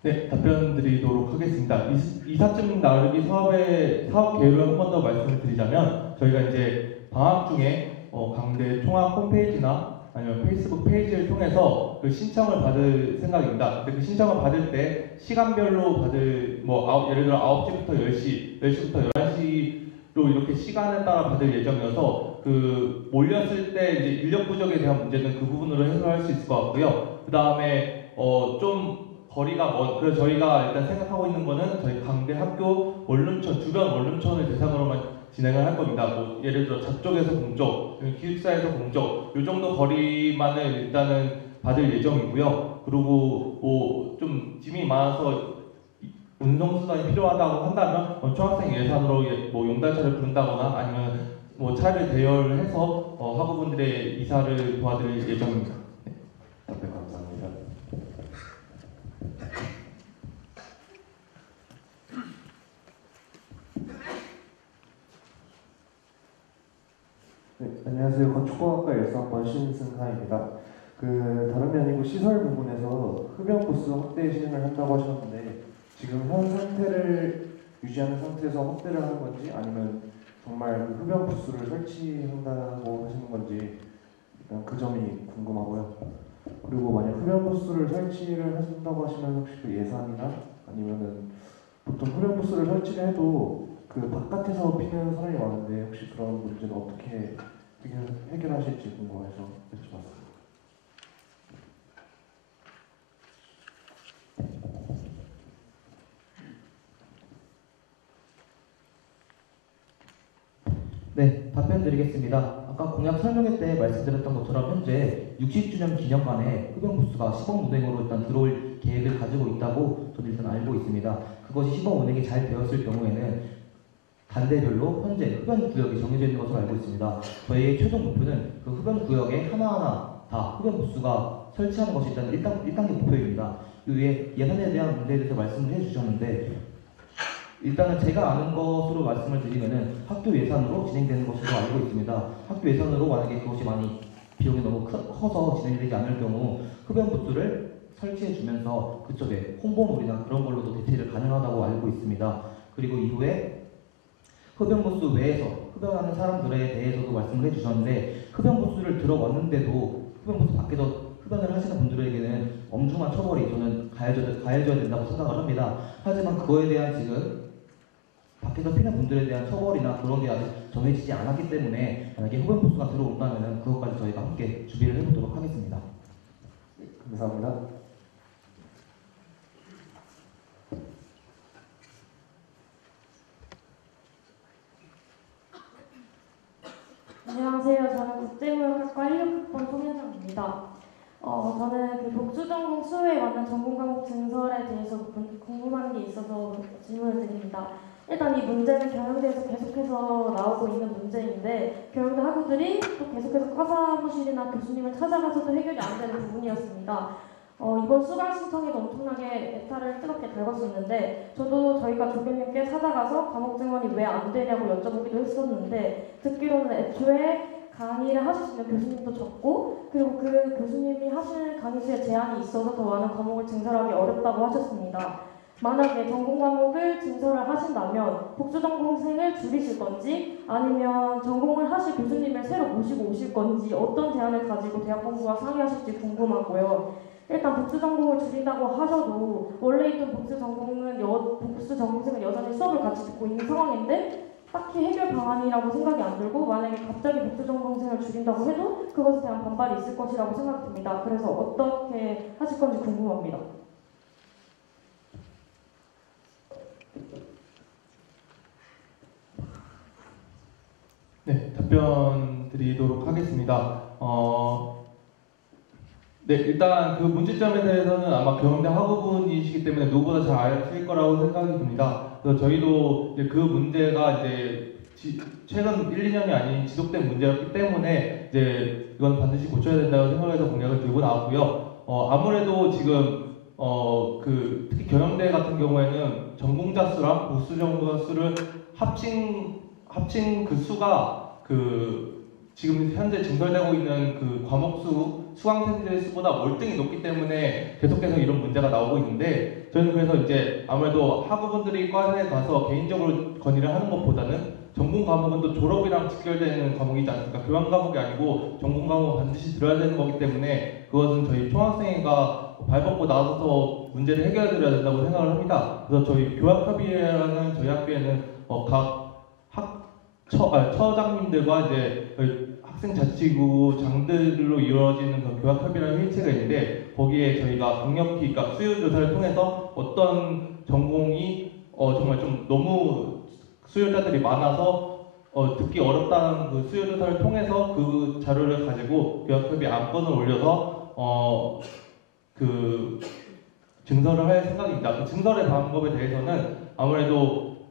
네, 답변 드리도록 하겠습니다. 이삿짐 나르기 사업 계획을 한 번 더 말씀을 드리자면 저희가 이제 방학 중에 강대 총학 홈페이지나 아니면 페이스북 페이지를 통해서 그 신청을 받을 생각입니다. 근데 그 신청을 받을 때 시간별로 받을 예를 들어 9시부터 10시, 10시부터 11시로 이렇게 시간을 따라 받을 예정이어서 그 몰렸을 때 이제 인력 부족에 대한 문제는 그 부분으로 해소할 수 있을 것 같고요. 그 다음에 좀 거리가 그래서 저희가 일단 생각하고 있는 거는 저희 강대 학교 원룸촌 주변 원룸촌을 대상으로만 진행을 할 겁니다. 예를 들어 저쪽에서 공쪽, 기숙사에서 공쪽 이 정도 거리만을 일단은 받을 예정이고요. 그리고 좀 짐이 많아서 운송수단이 필요하다고 한다면 중학생 예산으로 용달차를 부른다거나 아니면 차를 대여해서 학우분들의 이사를 도와드릴 예정입니다. 답변 감사합니다. 네, 안녕하세요. 건축공학과 13학번 신승하입니다. 다름이 아니고 시설 부분에서 흡연 부스 확대 시행을 한다고 하셨는데 지금 현 상태를 유지하는 상태에서 확대를 하는 건지 아니면 정말 그 흡연 부스를 설치한다고 하시는 건지 일단 그 점이 궁금하고요. 그리고 만약 흡연 부스를 설치를 하신다고 하시면 혹시 그 예산이나 아니면은 보통 흡연 부스를 설치를 해도 그 바깥에서 피는 사람이 많은데 혹시 그런 문제는 어떻게 해결하실지 궁금해서 여쭤봤습니다. 네, 답변 드리겠습니다. 아까 공약 설명회 때 말씀드렸던 것처럼 현재 60주년 기념관에 흡연 부스가 시범 운행으로 일단 들어올 계획을 가지고 있다고 저는 일단 알고 있습니다. 그것이 시범 운행이 잘 되었을 경우에는 단대별로 현재 흡연 구역이 정해져 있는 것으로 알고 있습니다. 저희의 최종 목표는 그 흡연 구역에 하나하나 다 흡연 부스가 설치하는 것이 일단 1단계 목표입니다. 이후에 예산에 대한 문제에 대해서 말씀을 해주셨는데 일단은 제가 아는 것으로 말씀을 드리면은 학교 예산으로 진행되는 것으로 알고 있습니다. 학교 예산으로 만약에 그것이 많이 비용이 너무 커서 진행되지 않을 경우 흡연 부스를 설치해 주면서 그쪽에 홍보물이나 그런 걸로도 대체를 가능하다고 알고 있습니다. 그리고 이후에 흡연 부스 외에서 흡연하는 사람들에 대해서도 말씀을 해주셨는데 흡연 부스를 들어왔는데도 흡연 부스 밖에서 흡연을 하시는 분들에게는 엄중한 처벌이 저는 가해져야 된다고 생각을 합니다. 하지만 그거에 대한 지금 밖에서 피는 분들에 대한 처벌이나 그런 게 아직 정해지지 않았기 때문에 만약에 흡연 부스가 들어온다면 그것까지 저희가 함께 준비를 해보도록 하겠습니다. 감사합니다. 안녕하세요. 저는 국제무역학과 16학번 송현정입니다. 저는 그 복수전공 수요에 맞는 전공 과목 증설에 대해서 궁금한 게 있어서 질문을 드립니다. 일단 이 문제는 경영대에서 계속해서 나오고 있는 문제인데 경영대 학우들이 또 계속해서 과사무실이나 교수님을 찾아가서도 해결이 안 되는 부분이었습니다. 이번 수강 신청에도 엄청나게 애타를 뜨겁게 달궜었는데 저도 저희가 조교님께 찾아가서 과목 증원이 왜 안 되냐고 여쭤보기도 했었는데 듣기로는 애초에 강의를 하실 수 있는 교수님도 적고 그리고 그 교수님이 하시는 강의 수에 제한이 있어서 더 많은 과목을 증설하기 어렵다고 하셨습니다. 만약에 전공 과목을 증설을 하신다면 복수 전공생을 줄이실 건지 아니면 전공을 하실 교수님을 새로 모시고 오실 건지 어떤 제안을 가지고 대학 본부와 상의하실지 궁금하고요. 일단 복수 전공을 줄인다고 하셔도 원래 있던 복수 전공생은 여전히 수업을 같이 듣고 있는 상황인데 딱히 해결 방안이라고 생각이 안 들고 만약에 갑자기 복수 전공생을 줄인다고 해도 그것에 대한 반발이 있을 것이라고 생각이 듭니다. 그래서 어떻게 하실 건지 궁금합니다. 네, 답변 드리도록 하겠습니다. 네, 일단 그 문제점에 대해서는 아마 경영대 학우분이시기 때문에 누구보다 잘 아실 거라고 생각이 듭니다. 그래서 저희도 이제 그 문제가 이제 최근 1, 2년이 아닌 지속된 문제였기 때문에 이제 이건 반드시 고쳐야 된다고 생각해서 공약을 들고 나왔고요. 아무래도 지금 특히 경영대 같은 경우에는 전공자 수랑 보수 전공자 수를 합친 그 수가 지금 현재 증설되고 있는 그 과목 수강생들의 수보다 월등히 높기 때문에 계속해서 이런 문제가 나오고 있는데, 저는 그래서 이제 아무래도 학우분들이 과에 가서 개인적으로 건의를 하는 것보다는 전공 과목은 또 졸업이랑 직결되는 과목이지 않습니까? 교양 과목이 아니고 전공 과목은 반드시 들어야 되는 거기 때문에 그것은 저희 총학생회가 발벗고 나서서 문제를 해결해 드려야 된다고 생각을 합니다. 그래서 저희 교학협의회라는 저희 학교에는 각 처장님들과 이제 학생자치구 장들로 이루어지는 그 교학협의라는 회의체가 있는데, 거기에 저희가 강력히 그러니까 수요조사를 통해서 어떤 전공이 정말 좀 너무 수요자들이 많아서 듣기 어렵다는 그 수요조사를 통해서 그 자료를 가지고 교학협의 안건을 올려서 증설을 할 생각입니다. 그 증설의 방법에 대해서는 아무래도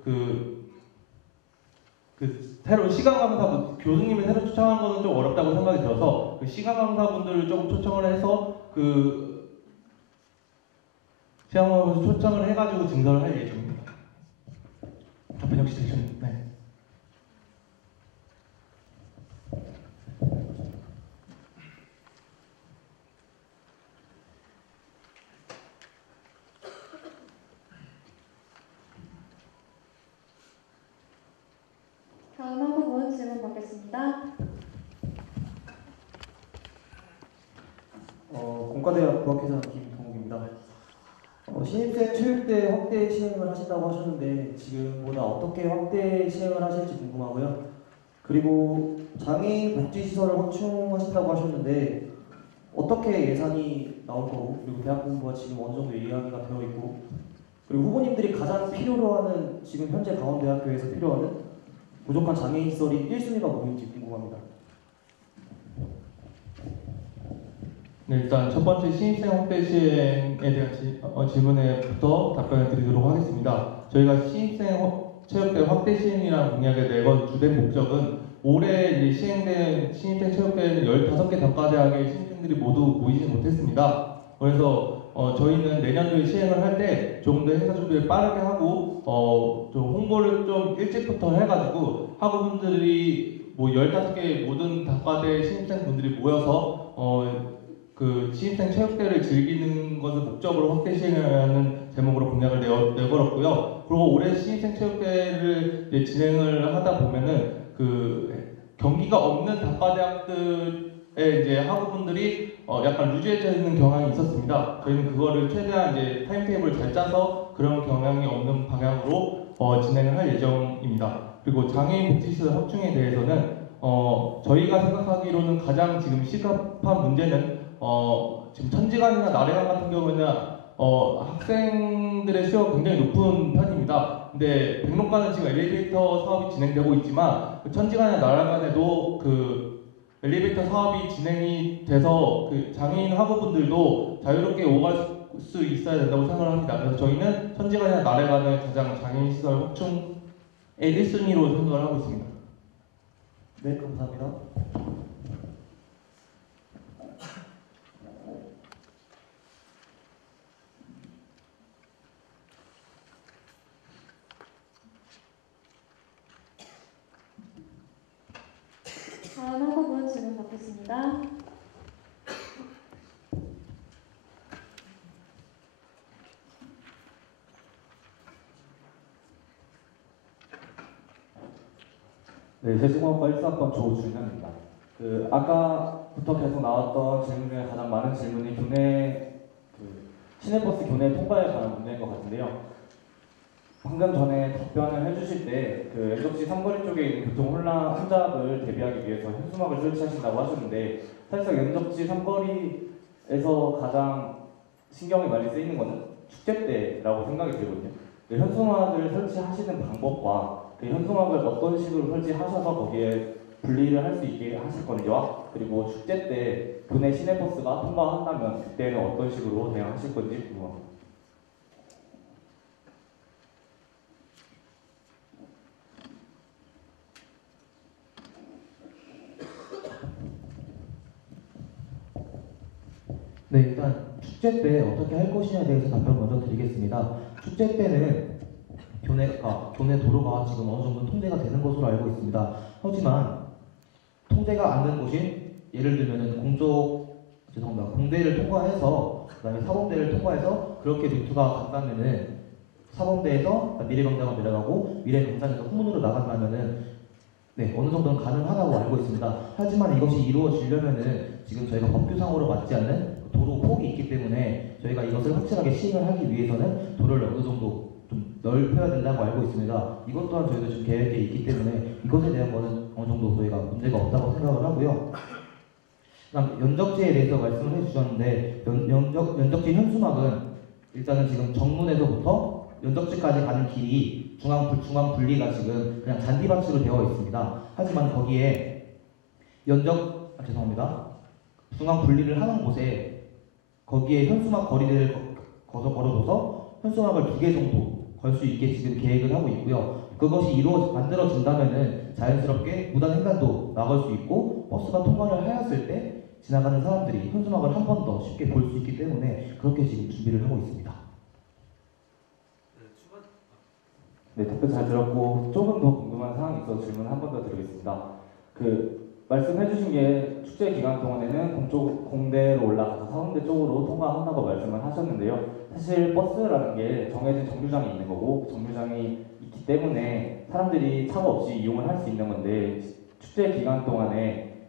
새로 시간강사분 교수님을 새로 초청한 거는 좀 어렵다고 생각이 들어서 그 시간강사분들을 조금 초청을 해서 시간강사분 초청을 해가지고 증설을 할 예정입니다. 답변 혹시 되셨나요? 네. 다음 학우분 질문 받겠습니다. 공과대학 부학회장 김동욱입니다. 신입생 체육대 확대 시행을 하신다고 하셨는데 지금보다 어떻게 확대 시행을 하실지 궁금하고요. 그리고 장애인 복지시설을 확충하신다고 하셨는데 어떻게 예산이 나올 거고, 그리고 대학 본부와 지금 어느 정도 이야기가 되어 있고, 그리고 후보님들이 가장 필요로 하는 지금 현재 강원대학교에서 필요하는 부족한 장애인 시설이 1순위가 뭐인지 궁금합니다. 네, 일단 첫 번째 신입생 확대 시행에 대한 질문에부터 답변을 드리도록 하겠습니다. 저희가 신입생 체육대 확대 시행이라는 공약을 내건 주된 목적은 올해 이제 시행된 신입생 체육대회는 15개 단과대학의 신입생들이 모두 모이지 못했습니다. 그래서 저희는 내년도에 시행을 할 때 조금 더 행사 준비를 빠르게 하고 좀 홍보를 좀 일찍부터 해가지고 학우분들이 뭐 15개 모든 단과대 신입생분들이 모여서 그 신입생 체육대회를 즐기는 것을 목적으로 확대 시행하는 제목으로 공약을 내걸었고요. 그리고 올해 신입생 체육대회를 이제 진행을 하다 보면은 그 경기가 없는 단과대학들의 이제 학우분들이 약간 루즈해져 있는 경향이 있었습니다. 저희는 그거를 최대한 이제 타임테이블을 잘 짜서 그런 경향이 없는 방향으로 진행을 할 예정입니다. 그리고 장애인 복지시설 확충에 대해서는 저희가 생각하기로는 가장 지금 시급한 문제는 지금 천지관이나 나래관 같은 경우에는 학생들의 수요가 굉장히 높은 편입니다. 근데 백록관은 지금 엘리베이터 사업이 진행되고 있지만 천지관이나 나래관에도 그 엘리베이터 사업이 진행이 돼서 그 장애인 학우분들도 자유롭게 오갈 수 있어야 된다고 생각을 합니다. 그래서 저희는 천지관이나 나래관을 가장 장애인 시설 확충의 1순위로 생각을 하고 있습니다. 네, 감사합니다. 다음 학우분 질문 받겠습니다. 네, 세종학과 1사학번 조준현입니다. 아까부터 계속 나왔던 질문 중에 가장 많은 질문이 시내버스 교내 통과에 관한 문제인 것 같은데요. 방금 전에 답변을 해주실 때 엔덕시 삼거리 쪽에 있는 교통 혼잡을 대비하기 위해서 현수막을 설치하신다고 하셨는데, 사실상 엔덕시 삼거리에서 가장 신경이 많이 쓰이는 것은 축제 때라고 생각이 들거든요. 현수막을 설치하시는 방법과 그 현수막을 어떤 식으로 설치하셔서 거기에 분리를 할 수 있게 하실 건지와, 그리고 축제 때 교내 시내버스가 통과한다면 그때는 어떤 식으로 대응하실 건지 궁금합니다. 일단 축제 때 어떻게 할 것이냐에 대해서 답변 먼저 드리겠습니다. 축제 때는 교내 도로가 지금 어느 정도 통제가 되는 것으로 알고 있습니다. 하지만 통제가 안 되는 곳이 예를 들면은 공대를 통과해서 그다음에 사범대를 통과해서 그렇게 루트가 간다면은 사범대에서 미래광장으로 내려가고 미래광장에서 후문으로 나간다면은 어느 정도는 가능하다고 알고 있습니다. 하지만 이것이 이루어지려면은 지금 저희가 법규상으로 맞지 않는 도로 폭이 있기 때문에 저희가 이것을 확실하게 시행을 하기 위해서는 도로를 어느 정도 좀 넓혀야 된다고 알고 있습니다. 이것 또한 저희도 지금 계획에 있기 때문에 이것에 대한 거는 어느 정도 저희가 문제가 없다고 생각을 하고요. 그다음 연적지에 대해서 말씀을 해주셨는데 연적지 현수막은 일단은 지금 정문에서부터 연적지까지 가는 길이 중앙 분리가 지금 그냥 잔디밭으로 되어 있습니다. 하지만 거기에 중앙 분리를 하는 곳에 거기에 현수막 거리를 걸어둬서 현수막을 2개 정도 걸 수 있게 지금 계획을 하고 있고요. 그것이 만들어진다면은 자연스럽게 무단 횡단도 나갈 수 있고 버스가 통과를 하였을 때 지나가는 사람들이 현수막을 한 번 더 쉽게 볼 수 있기 때문에 그렇게 지금 준비를 하고 있습니다. 네, 답변 잘 들었고 조금 더 궁금한 사항이 있어서 질문 한 번 더 드리겠습니다. 말씀해주신 게 축제 기간 동안에는 공대로 올라가서 사범대 쪽으로 통과한다고 말씀을 하셨는데요. 사실 버스라는 게 정해진 정류장이 있는 거고 정류장이 있기 때문에 사람들이 차가 없이 이용을 할 수 있는 건데 축제 기간 동안에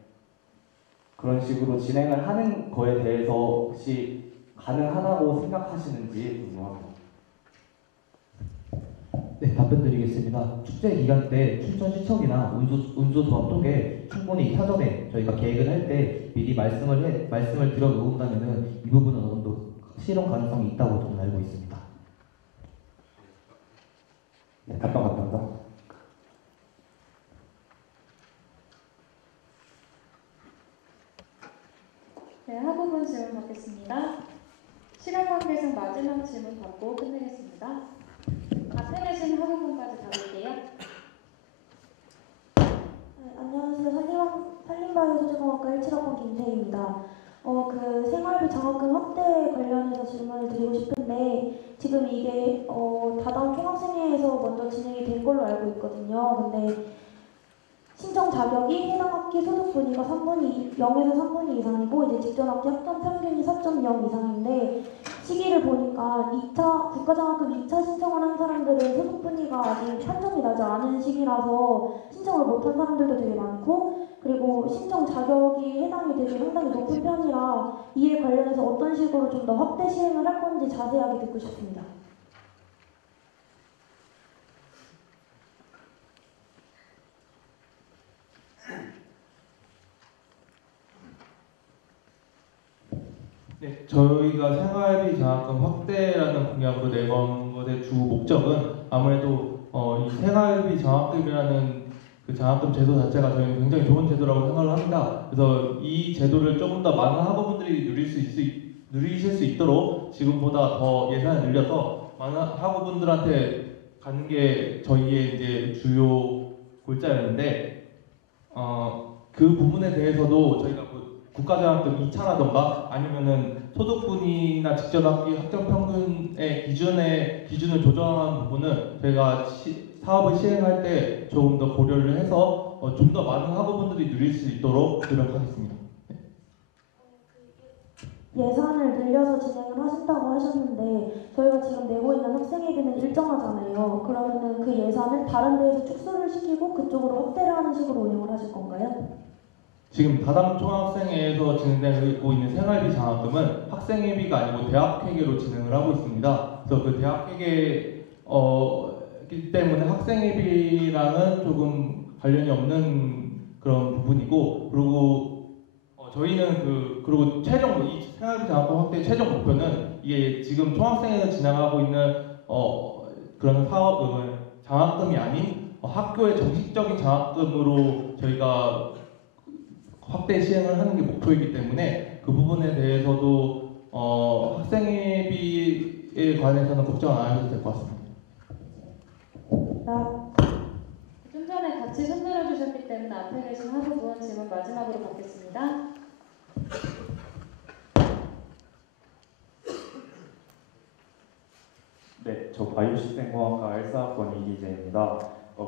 그런 식으로 진행을 하는 거에 대해서 혹시 가능하다고 생각하시는지 궁금합니다. 네, 답변 드리겠습니다. 축제 기간 때 춘천시청이나 운수조합 쪽에 충분히 사전에 저희가 계획을 할 때 미리 말씀을 드려 놓은다면은 이 부분은 어느 정도 실현 가능성이 있다고 저는 알고 있습니다. 네, 답변 감사합니다. 네, 하부분 질문 받겠습니다. 시간 관계상 마지막 질문 받고 끝내겠습니다. 앞에 계신 하부분까지 받을게요. 안녕하세요. 산림바이오 소재공학과 17학번 김태희입니다. 생활비 장학금 확대 관련해서 질문을 드리고 싶은데 지금 이게 다다음 총학생회에서 먼저 진행이 된 걸로 알고 있거든요. 근데 신청 자격이 해당 학기 소득 분위가 0에서 3분위 이상이고 이제 직전 학기 학점 평균이 4.0 이상인데 시기를 보니까 국가장학금 2차 신청을 한 사람들은 소득 분위가 아직 판정이 나지 않은 시기라서 신청을 못한 사람들도 되게 많고 그리고 신청 자격이 해당이 되게 상당히 높은 편이라 이에 관련해서 어떤 식으로 좀 더 확대 시행을 할 건지 자세하게 듣고 싶습니다. 네, 저희가 생활비 장학금 확대라는 공약으로 내건 것의 주 목적은 아무래도 이 생활비 장학금이라는 그 장학금 제도 자체가 저희는 굉장히 좋은 제도라고 생각을 합니다. 그래서 이 제도를 조금 더 많은 학우분들이 누리실 수 있도록 지금보다 더 예산을 늘려서 많은 학우분들한테 가는 게 저희의 이제 주요 골자였는데 그 부분에 대해서도 저희가 국가장학금 2차라던가 아니면은 소득분위나 직전 학기 학점 평균의 기준을 조정하는 부분은 저희가 사업을 시행할 때 조금 더 고려를 해서 좀 더 많은 학우분들이 누릴 수 있도록 노력하겠습니다. 예산을 늘려서 진행을 하신다고 하셨는데 저희가 지금 내고 있는 학생회비는 일정하잖아요. 그러면은 그 예산을 다른 데에서 축소를 시키고 그쪽으로 확대를 하는 식으로 운영을 하실 건가요? 지금 다담 총학생회에서 진행되고 있는 생활비 장학금은 학생회비가 아니고 대학회계로 진행을 하고 있습니다. 그래서 그 대학회계이기 때문에 학생회비랑은 조금 관련이 없는 그런 부분이고 그리고 저희는 그리고 최종 이 생활비 장학금 확대의 최종 목표는 이게 지금 총학생회에서 진행하고 있는 그런 사업은 장학금이 아닌 학교의 정식적인 장학금으로 저희가 확대 시행을 하는 게 목표이기 때문에 그 부분에 대해서도 학생회비에 관해서는 걱정 안 하셔도 될 것 같습니다. 좀 전에 같이 손들어 주셨기 때문에 앞에 계신 하부분 질문 마지막으로 받겠습니다. 네, 저 바이오시스템공학과 1사학번 이기재입니다.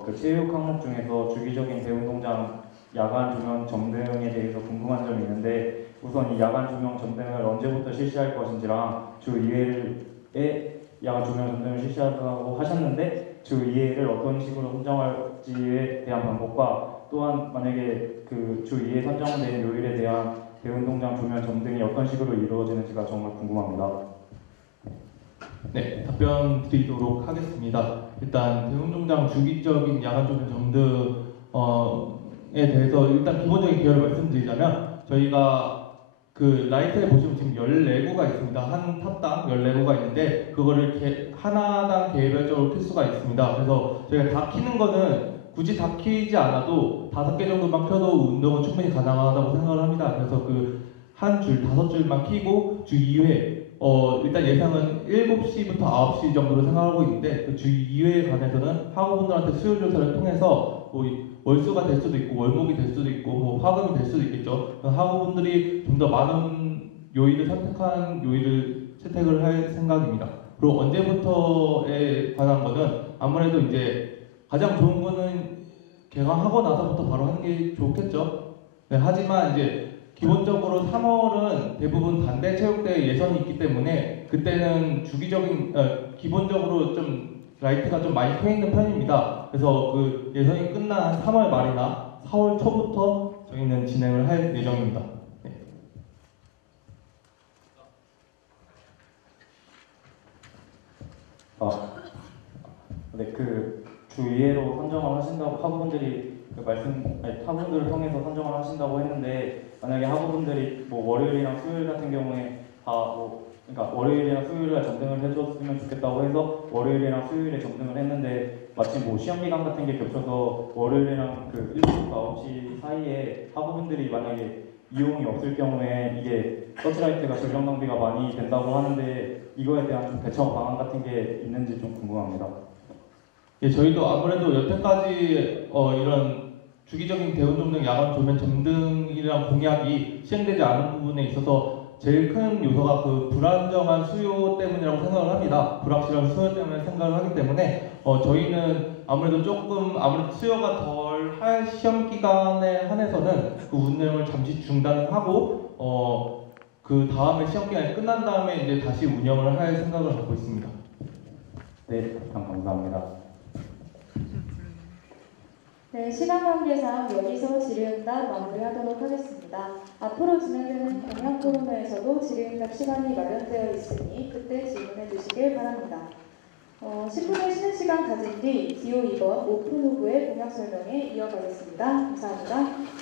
그 체육 항목 중에서 주기적인 대운동장 야간 조명 점등에 대해서 궁금한 점이 있는데 우선 이 야간 조명 점등을 언제부터 실시할 것인지랑 주 2회에 야간 조명 점등을 실시하다고 하셨는데 주 2회를 어떤 식으로 선정할지에 대한 방법과 또한 만약에 그 주 2회 선정된 요일에 대한 대운동장 조명 점등이 어떤 식으로 이루어지는지가 정말 궁금합니다. 네, 답변 드리도록 하겠습니다. 일단 대운동장 주기적인 야간 조명 점등에 대해서 일단 기본적인 개요를 말씀드리자면 저희가 그 라이트에 보시면 지금 14구가 있습니다. 한 탑당 14구가 있는데 그거를 하나당 개별적으로 킬 수가 있습니다. 그래서 저희가 다 키는 거는 굳이 다 키지 않아도 5개 정도만 켜도 운동은 충분히 가능하다고 생각을 합니다. 그래서 그 한 줄, 5줄만 키고 주 2회 일단 예상은 7시부터 9시 정도로 생각하고 있는데 그 주 2회에 관해서는 학우분들한테 수요 조사를 통해서 뭐 월수가 될 수도 있고 월목이 될 수도 있고 뭐 화금이 될 수도 있겠죠. 학우분들이 좀 더 많은 요일을 선택한 요일을 채택을 할 생각입니다. 그리고 언제부터에 관한 거는 아무래도 이제 가장 좋은 거는 개강하고 나서부터 바로 하는 게 좋겠죠. 네, 하지만 이제 기본적으로 3월은 대부분 단대 체육대회 예선이 있기 때문에 그때는 주기적인 기본적으로 좀 라이트가 좀 많이 켜 있는 편입니다. 그래서 그 예선이 끝난 3월 말이나 4월 초부터 저희는 진행을 할 예정입니다. 네. 네, 그 주 2회로 선정을 하신다고 학우분들이 학우분들을 통해서 선정을 하신다고 했는데 만약에 학우분들이 뭐 월요일이랑 수요일 같은 경우에 그러니까 월요일이랑 수요일에 점등을 해줬으면 좋겠다고 해서 월요일이랑 수요일에 점등을 했는데 마침 뭐 시험 기간 같은 게 겹쳐서 월요일이랑 그 7시부터 9시 사이에 학우분들이 만약에 이용이 없을 경우에 이게 서치라이트가 전력 낭비가 많이 된다고 하는데 이거에 대한 좀 대처 방안 같은 게 있는지 좀 궁금합니다. 예, 저희도 아무래도 여태까지 이런 주기적인 대운동장 야간 조명 점등이란 공약이 시행되지 않은 부분에 있어서 제일 큰 요소가 그 불안정한 수요 때문이라고 생각을 합니다. 불확실한 수요 때문에 생각을 하기 때문에 저희는 아무래도 수요가 덜 할 시험 기간에 한해서는 그 운영을 잠시 중단하고 그 다음에 시험 기간이 끝난 다음에 이제 다시 운영을 할 생각을 갖고 있습니다. 네, 감사합니다. 네, 시간 관계상 여기서 질의응답 마무리하도록 하겠습니다. 앞으로 진행되는 공약 토론회에서도 질의응답 시간이 마련되어 있으니 그때 질문해 주시길 바랍니다. 10분의 쉬는 시간 가진 뒤 기호 2번 오픈 후보의 공약 설명에 이어가겠습니다. 감사합니다.